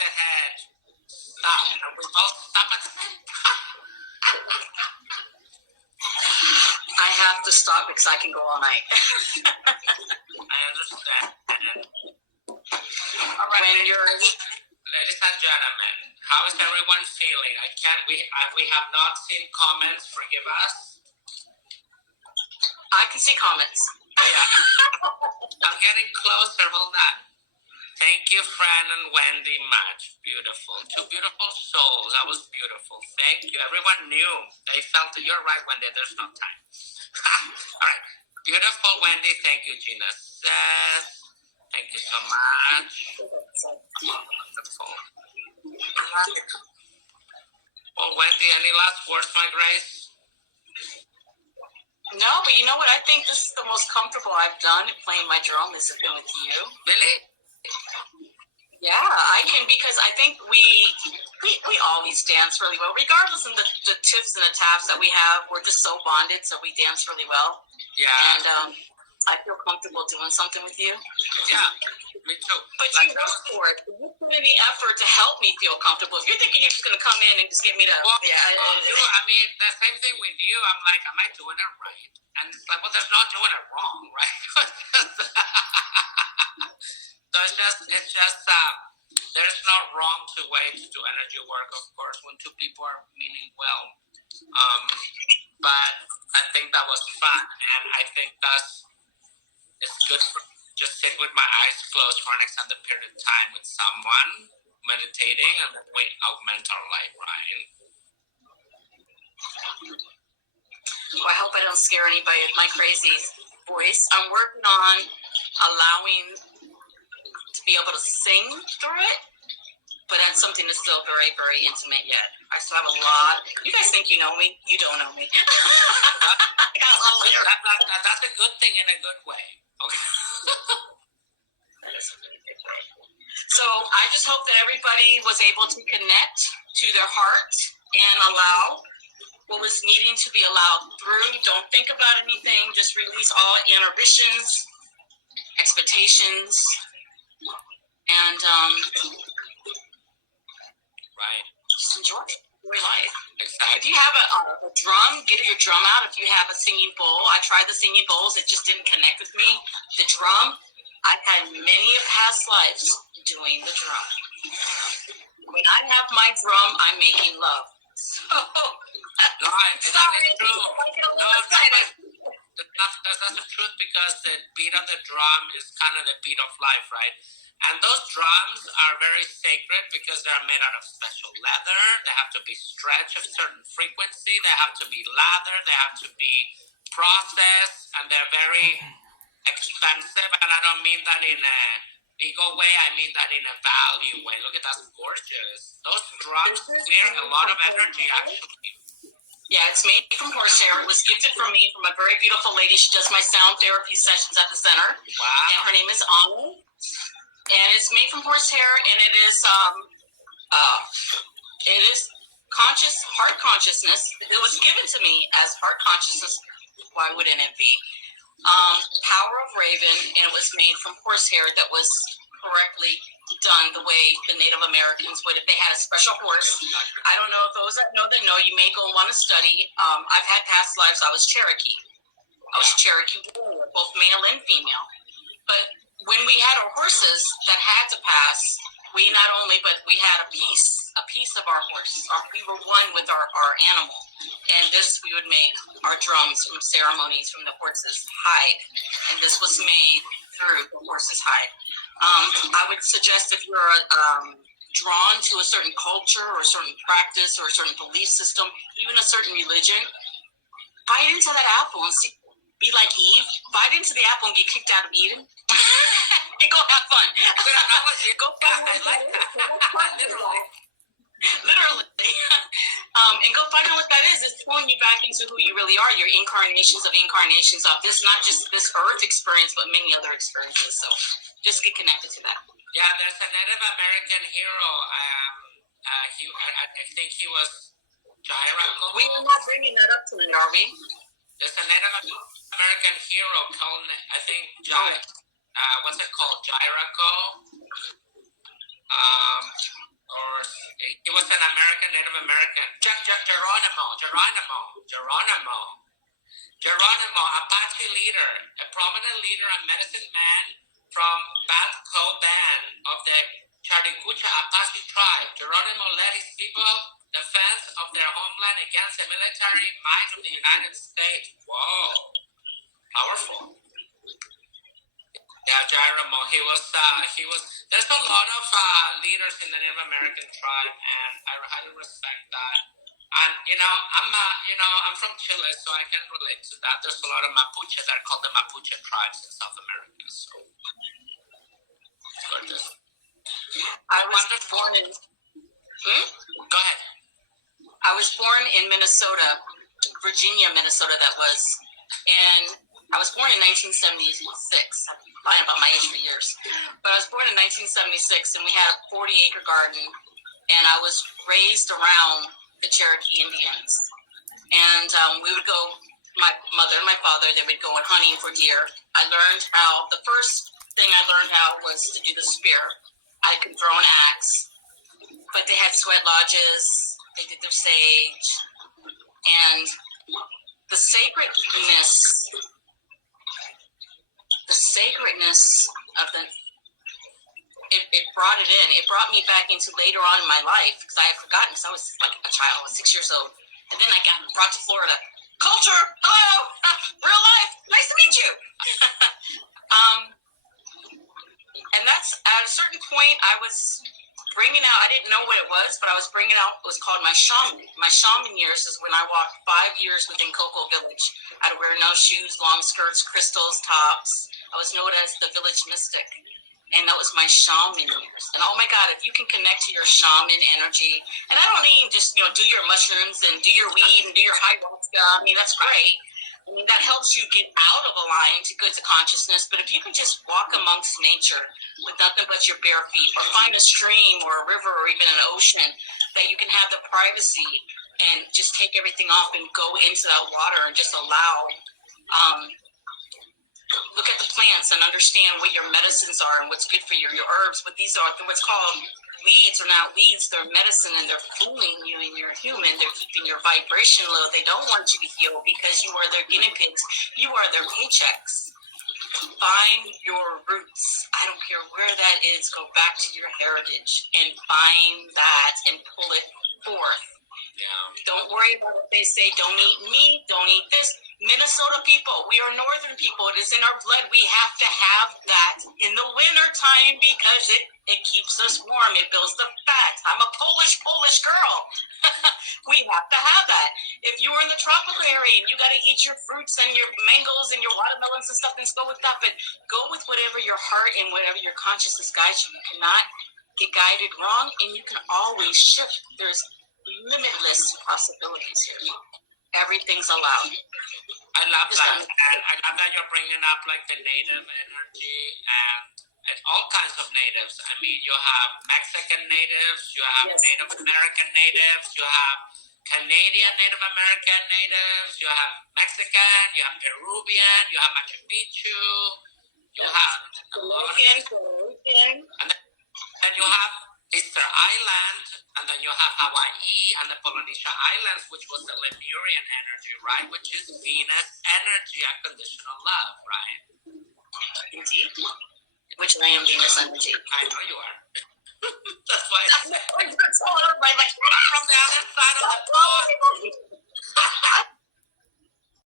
the head, stop. And we both stop at the same time. I have to stop because I can go all night. I understand. All right. Ladies and gentlemen, how is everyone feeling? We have not seen comments. Forgive us. I can see comments. Yeah. I'm getting closer. Hold on. Thank you, Fran and Wendy. Much beautiful. Two beautiful souls. That was beautiful. Thank you. Everyone knew. They felt it. You're right, Wendy. There's no time. All right. Beautiful, Wendy. Thank you, Gina says. Thank you so much. Wonderful. Well, Wendy, any last words, my Grace? No, but you know what? I think this is the most comfortable I've done playing my drum is with you. Really? Yeah, I can, because I think we always dance really well, regardless of the tips and the taps that we have. We're just so bonded, so we dance really well. Yeah. And I feel comfortable doing something with you. Yeah, me too. But you work for it. You put in the effort to help me feel comfortable. If you're thinking you're just going to come in and just get me to... I mean, the same thing with you. I'm like, am I doing it right? And it's like, well, there's not doing it wrong, right? So it's just there's no wrong way to do energy work, of course, when two people are meaning well. But I think that was fun, and I think it's good for just sit with my eyes closed for an extended period of time with someone, meditating, and then we augment our light, right? Well, I hope I don't scare anybody with my crazy voice. I'm working on allowing to be able to sing through it, but that's something that's still very, very intimate yet. I still have a lot. You guys think you know me? You don't know me. That's a good thing in a good way. Okay. So I just hope that everybody was able to connect to their heart and allow what was needing to be allowed through. Don't think about anything. Just release all inhibitions, expectations, and right. Just enjoy it. Enjoy life. Exactly. If you have a drum, get your drum out. If you have a singing bowl, I tried the singing bowls. It just didn't connect with me. The drum, I've had many past lives doing the drum. When I have my drum, I'm making love. So, sorry, it's true. That's the truth, because the beat of the drum is kind of the beat of life, right? And those drums are very sacred because they're made out of special leather. They have to be stretched a certain frequency. They have to be leather. They have to be processed, and they're very expensive. And I don't mean that in a ego way. I mean that in a value way. Look at that, gorgeous. Those drums clear a lot of energy, actually. Yeah, it's made from horsehair. It was gifted from me from a very beautiful lady. She does my sound therapy sessions at the center. Wow. And her name is Anna. And it's made from horsehair, and it is heart consciousness. It was given to me as heart consciousness. Why wouldn't it be? Power of Raven, and it was made from horsehair that was correctly done the way the Native Americans would if they had a special horse. I don't know if those that know, you may go and want to study. I've had past lives. I was Cherokee. I was Cherokee warrior, both male and female. But when we had our horses that had to pass, we had a piece of our horse. We were one with our animal. And this, we would make our drums from ceremonies from the horse's hide. And this was made through the horse's hide. I would suggest if you're drawn to a certain culture or a certain practice or a certain belief system, even a certain religion, bite into that apple and see. Be like Eve, bite into the apple and get kicked out of Eden, and go have fun. Go find out what that is. Literally. And go find out what that is. It's pulling you back into who you really are, your incarnations of this, not just this earth experience, but many other experiences. So just get connected to that. Yeah, there's a Native American hero. I think he was Jiraco. We are not bringing that up tonight, are we? There's a Native American hero called, I think, what's it called? Jiraco? or he was an American, Native American. Geronimo, Apache leader, a prominent leader and medicine man from Balco band of the Charicucha Apache tribe. Geronimo led his people defense of their homeland against the military might of the United States. Whoa, powerful. Yeah, Geronimo. He was. There's a lot of leaders in the Native American tribe, and I highly respect that. And I'm from Chile, so I can relate to that. There's a lot of Mapuche that are called the Mapuche tribes in South America. So, gorgeous. I was born in. Go ahead. I was born in Minnesota, Virginia, Minnesota. That was, and I was born in 1976. I'm lying about my age for years, but I was born in 1976, and we had a 40-acre garden, and I was raised around the Cherokee Indians, and we would go. My mother and my father, they would go and hunting for deer. I learned how. The first thing I learned how was to do the spear. I could throw an axe, but they had sweat lodges. They did their sage, and the sacredness of it brought it in. It brought me back into later on in my life because I had forgotten. Because I was like a child, I was 6 years old, and then I got brought to Florida. Culture, hello, real life, nice to meet you. And that's at a certain point I was bringing out. I didn't know what it was, but I was bringing out. It was called my shaman. My shaman years is when I walked 5 years within Cocoa Village. I'd wear no shoes, long skirts, crystals, tops. I was known as the village mystic. And that was my shaman years. And oh my God, if you can connect to your shaman energy, and I don't mean just, do your mushrooms and do your weed and do your ayahuasca. I mean, that's great. I mean, that helps you get out of a line to good to consciousness. But if you can just walk amongst nature with nothing but your bare feet, or find a stream or a river or even an ocean that you can have the privacy and just take everything off and go into that water and just allow, look at the plants and understand what your medicines are and what's good for you, your herbs. But these are what's called weeds, or not weeds, they're medicine, and they're fooling you, and you're human. They're keeping your vibration low. They don't want you to heal because you are their guinea pigs. You are their paychecks. Find your roots. I don't care where that is. Go back to your heritage and find that and pull it forth. Yeah. Don't worry about what they say. Don't eat meat. Don't eat this. Minnesota people, we are northern people. It is in our blood. We have to have that in the winter time because it keeps us warm. It builds the fat. I'm a Polish girl. We have to have that. If you're in the tropical area and you got to eat your fruits and your mangoes and your watermelons and stuff, then go with that. But go with whatever your heart and whatever your consciousness guides you. You cannot get guided wrong, and you can always shift. There's limitless possibilities here. Everything's allowed. I love that. And I love that you're bringing up like the native energy and all kinds of natives. I mean, you have Mexican natives, you have Native American natives, you have Canadian Native American natives, you have Mexican, you have Peruvian, you have Machu Picchu, you have Dominican, and then you have Easter Island, and then you have Hawaii and the Polynesia Islands, which was the Lemurian energy, right? Which is Venus energy, unconditional love, right? Indeed. Which I am Venus energy. I know you are. That's why I'm from the from the other side of the pond.